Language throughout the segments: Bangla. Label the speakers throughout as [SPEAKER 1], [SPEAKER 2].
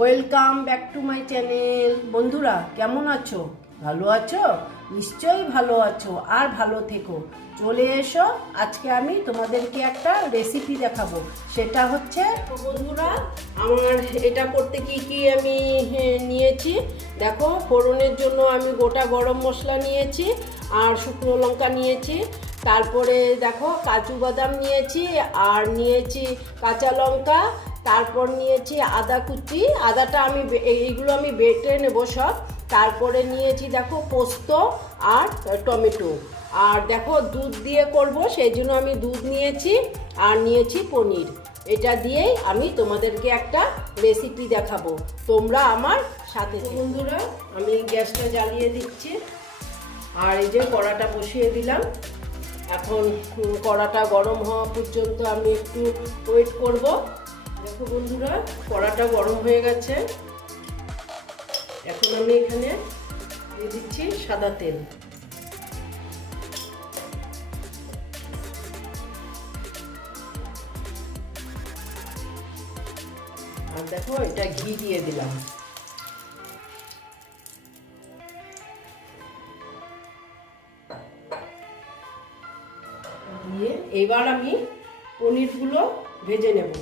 [SPEAKER 1] Welcome back to my channel বন্ধুরা, কেমন আছো? ভালো আছো? নিশ্চয়ই ভালো আছো আর ভালো থেকো। চলে এসো, আজকে আমি তোমাদেরকে একটা রেসিপি দেখাবো। সেটা হচ্ছে বন্ধুরা, আমার এটা করতে কি কি আমি নিয়েছি? দেখো, ফোড়নের জন্য আমি গোটা গরম মশলা নিয়েছি আর শুকনো লঙ্কা নিয়েছি। তারপরে দেখো, কাজু বাদাম নিয়েছি আর নিয়েছি কাঁচা লঙ্কা তারপর নিয়েছি আদা কুচি। আদাটা আমি এইগুলো আমি বেটে নেব সব। তারপরে নিয়েছি দেখো পোস্ত আর টমেটো। আর দেখো দুধ দিয়ে করব সেই জন্য আমি দুধ নিয়েছি আর নিয়েছি পনির। এটা দিয়েই আমি তোমাদেরকে একটা রেসিপি দেখাবো। তোমরা আমার সাথে বন্ধুরা আমি গ্যাসটা জ্বালিয়ে দিচ্ছি। আর এই যে কড়াটা বসিয়ে দিলাম। এখন কড়াটা গরম হওয়া পর্যন্ত আমি একটু ওয়েট করব। দেখো বন্ধুরা, কড়াটা গরম হয়ে গেছে। এখন আমি এখানে দিয়ে দিচ্ছি সাদা তেল। আর দেখো, এটা ঘি দিয়ে দিলাম। দিয়ে এবার আমি পনিরগুলো ভেজে নেব।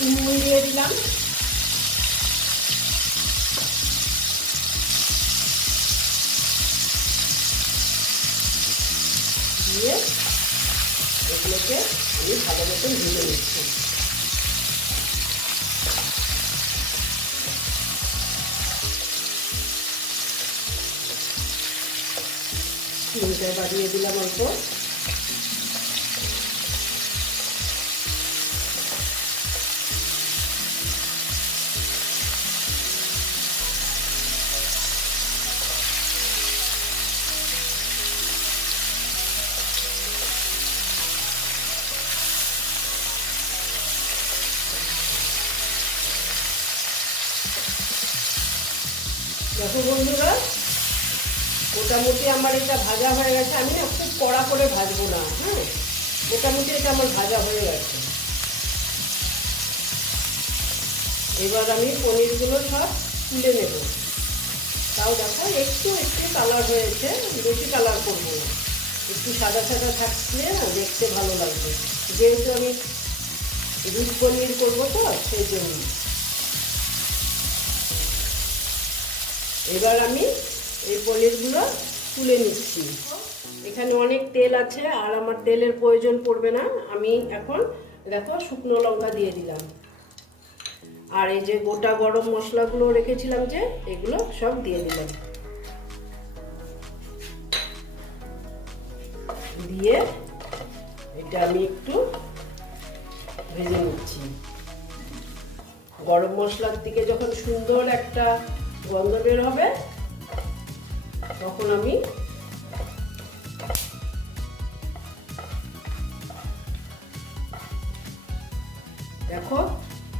[SPEAKER 1] একটু নুন দিয়ে দিলাম। দিয়ে এগুলোকে আমি ভালো মতন ভেজে নিচ্ছি। চিনিটা বাড়িয়ে দিলাম অল্প। দেখো বন্ধুরা, মোটামুটি আমার এটা ভাজা হয়ে গেছে। আমি না খুব কড়া করে ভাজবো না হ্যাঁ? মোটামুটি এটা আমার ভাজা হয়ে গেছে। এবার আমি পনিরগুলো সব তুলে নেব। তাও দেখো, একটু একটু কালার হয়েছে, বেশি কালার করব না। একটু সাদা সাদা থাকলে না দেখতে ভালো লাগবে। যেহেতু আমি দুধ পনির করব তো, সেই জন্য। এবার আমি এই পনিরগুলো তুলে নিচ্ছি। এখানে অনেক তেল আছে, আর আমার তেলের প্রয়োজন পড়বে না। আমি এখন দেখো শুকনো লঙ্কা দিয়ে দিলাম। আর এই যে গোটা গরম মশলাগুলো রেখেছিলাম যে, এগুলো সব দিয়ে দিলাম। দিয়ে এটা আমি একটু ভেজে নিচ্ছি। গরম মশলার দিকে যখন সুন্দর একটা গন্ধ বের হবে। তখন আমি দেখো,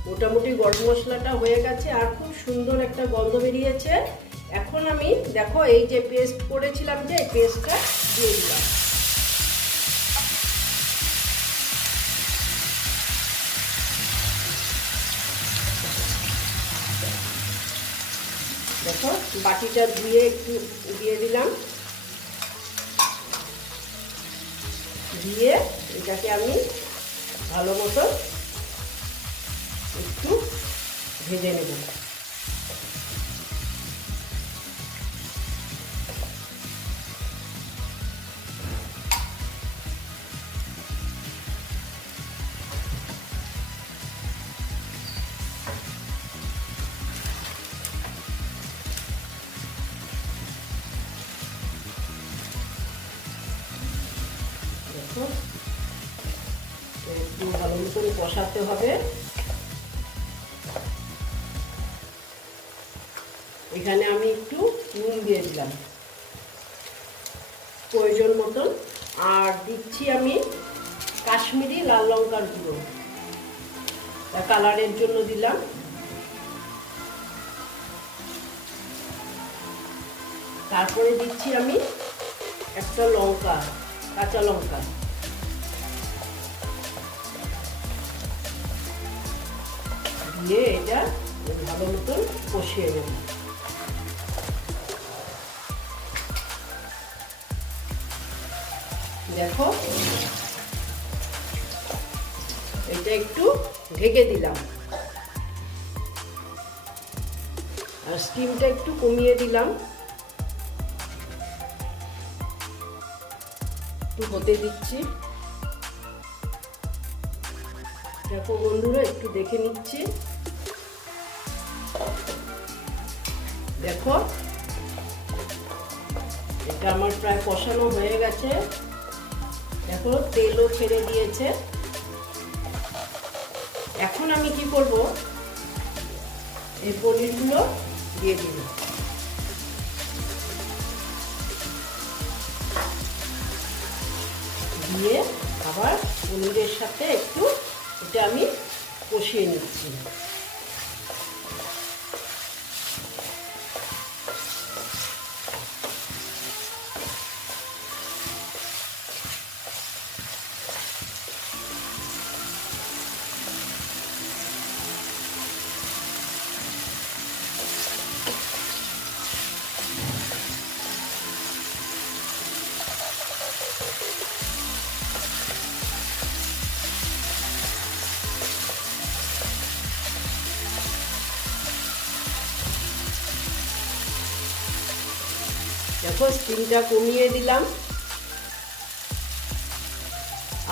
[SPEAKER 1] মোটামুটি গরম মশলাটা হয়ে গেছে আর খুব সুন্দর একটা গন্ধ বেরিয়েছে। এখন আমি দেখো, এই যে পেস্ট করেছিলাম যে, এই পেস্টটা দিয়ে দিলাম। দেখো বাটিটা ধুয়ে একটু দিয়ে দিলাম। দিয়ে এটাকে আমি ভালো মতো একটু ভেজে নেব। মতন কষাতে হবে। এখানে আমি একটু নুন দিয়ে দিলাম। প্রয়োজন মতন। আর দিচ্ছি আমি কাশ্মীরি লাল লঙ্কার গুঁড়ো। কালারের জন্য দিলাম। তারপরে দিচ্ছি আমি একটা লঙ্কা, কাঁচা লঙ্কা। দিয়ে এটা ভালো মতন কষিয়ে নেব। দেখো, এটা একটু ঢেকে দিলাম। আর স্টিমটা একটু কমিয়ে দিলাম। একটু হতে দিচ্ছি। দেখো বন্ধুরা, একটু দেখে নিচ্ছি। দেখো, এটা আমার প্রায় কষানো হয়ে গেছে। দেখো, তেলও ছেড়ে দিয়েছে। এখন আমি কি করব? এই পনিরগুলো দিয়ে দিব। দিয়ে আবার পনিরের সাথে একটু এটা আমি কষিয়ে নিচ্ছি। দেখো স্টিমটা কমিয়ে দিলাম।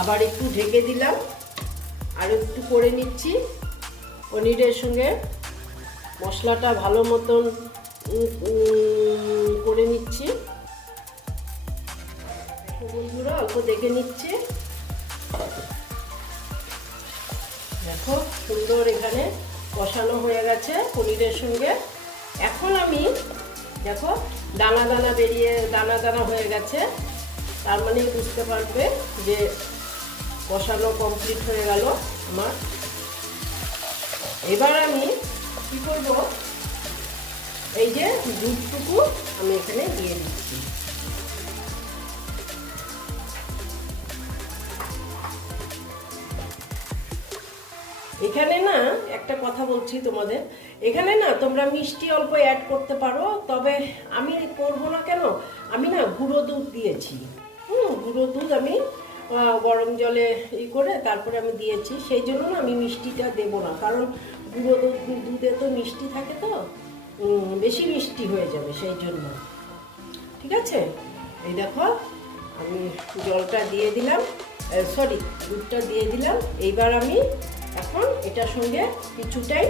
[SPEAKER 1] আবার একটু ঢেকে দিলাম। আর একটু করে নিচ্ছি পনিরের সঙ্গে। মশলাটা ভালো মতন করে নিচ্ছি। বন্ধুরা, অল্প দেখে নিচ্ছি। দেখো, সুন্দর এখানে কষানো হয়ে গেছে পনিরের সঙ্গে। এখন আমি দেখো, দানা দানা বেরিয়ে, দানা দানা হয়ে গেছে। তার মানে বুঝতে পারবে যে কষানো কমপ্লিট হয়ে গেল আমার। এবার আমি কি করব? এই যে দুধটুকু আমি এখানে দিয়ে দিচ্ছি। এখানে না একটা কথা বলছি তোমাদের। এখানে না তোমরা মিষ্টি অল্প অ্যাড করতে পারো, তবে আমি করব না কেন? আমি না গুঁড়ো দুধ দিয়েছি। হুম, গুঁড়ো দুধ আমি গরম জলে ই করে তারপরে আমি দিয়েছি। সেই জন্য না আমি মিষ্টিটা দেব না, কারণ গুঁড়ো দুধ, দুধে তো মিষ্টি থাকে তো। বেশি মিষ্টি হয়ে যাবে সেই জন্য। ঠিক আছে? এই দেখো, আমি জলটা দিয়ে দিলাম। সরি দুধটা দিয়ে দিলাম। এইবার আমি এখন এটার সঙ্গে কিছুটাই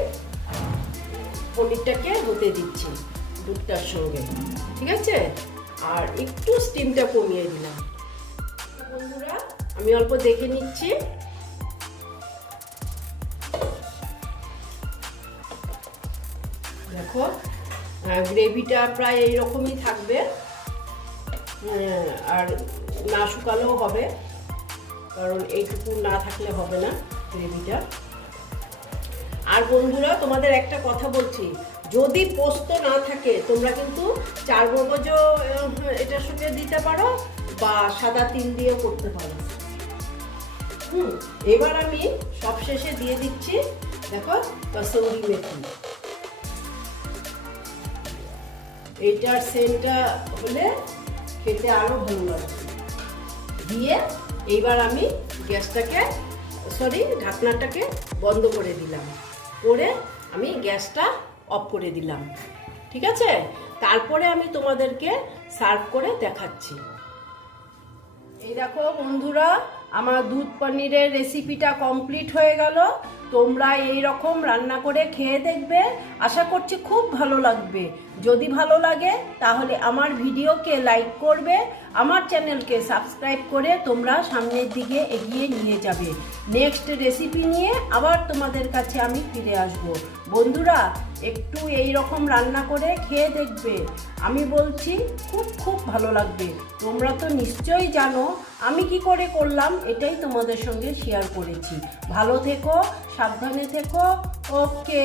[SPEAKER 1] পনিরটাকে হতে দিচ্ছি দুধটার সঙ্গে। ঠিক আছে? আর একটু স্টিমটা কমিয়ে দিলাম। বন্ধুরা আমি অল্প দেখে নিচ্ছি। দেখো গ্রেভিটা প্রায় এইরকমই থাকবে। আহ, আর না শুকালেও হবে কারণ এইটুকু না থাকলে হবে না গ্রেভিটা আর বন্ধুরা, তোমাদের একটা কথা বলছি। যদি পোস্ত না থাকে, তোমরা কিন্তু চার মগজও এটার সঙ্গে দিতে পারো বা সাদা তিল দিয়ে করতে পারো। হুম, এবার আমি সবশেষে দিয়ে দিচ্ছি, দেখো, কসৌরি মেথি। এইটার সেন্টটা হলে খেতে আরও ভালো লাগবে। দিয়ে এইবার আমি গ্যাসটাকে সরি ঢাকনাটাকে বন্ধ করে দিলাম। করে আমি গ্যাসটা অফ করে দিলাম। ঠিক আছে? তারপরে আমি তোমাদেরকে সার্ভ করে দেখাচ্ছি। এই দেখো বন্ধুরা, আমার দুধ পনিরের রেসিপিটা কমপ্লিট হয়ে গেল। তোমরা এই রকম রান্না করে খেয়ে দেখবে। আশা করছি খুব ভালো লাগবে। যদি ভালো লাগে, তাহলে আমার ভিডিওকে লাইক করবে, আমার চ্যানেলকে সাবস্ক্রাইব করে তোমরা সামনের দিকে এগিয়ে নিয়ে যাবে। নেক্সট রেসিপি নিয়ে আবার তোমাদের কাছে আমি ফিরে আসব। বন্ধুরা, একটু এই রকম রান্না করে খেয়ে দেখবে। আমি বলছি, খুব খুব ভালো লাগবে। তোমরা তো নিশ্চয়ই জানো, আমি কি করে করলাম, এটাই তোমাদের সঙ্গে শেয়ার করেছি। ভালো থেকো সাবধানে থেকো। ওকে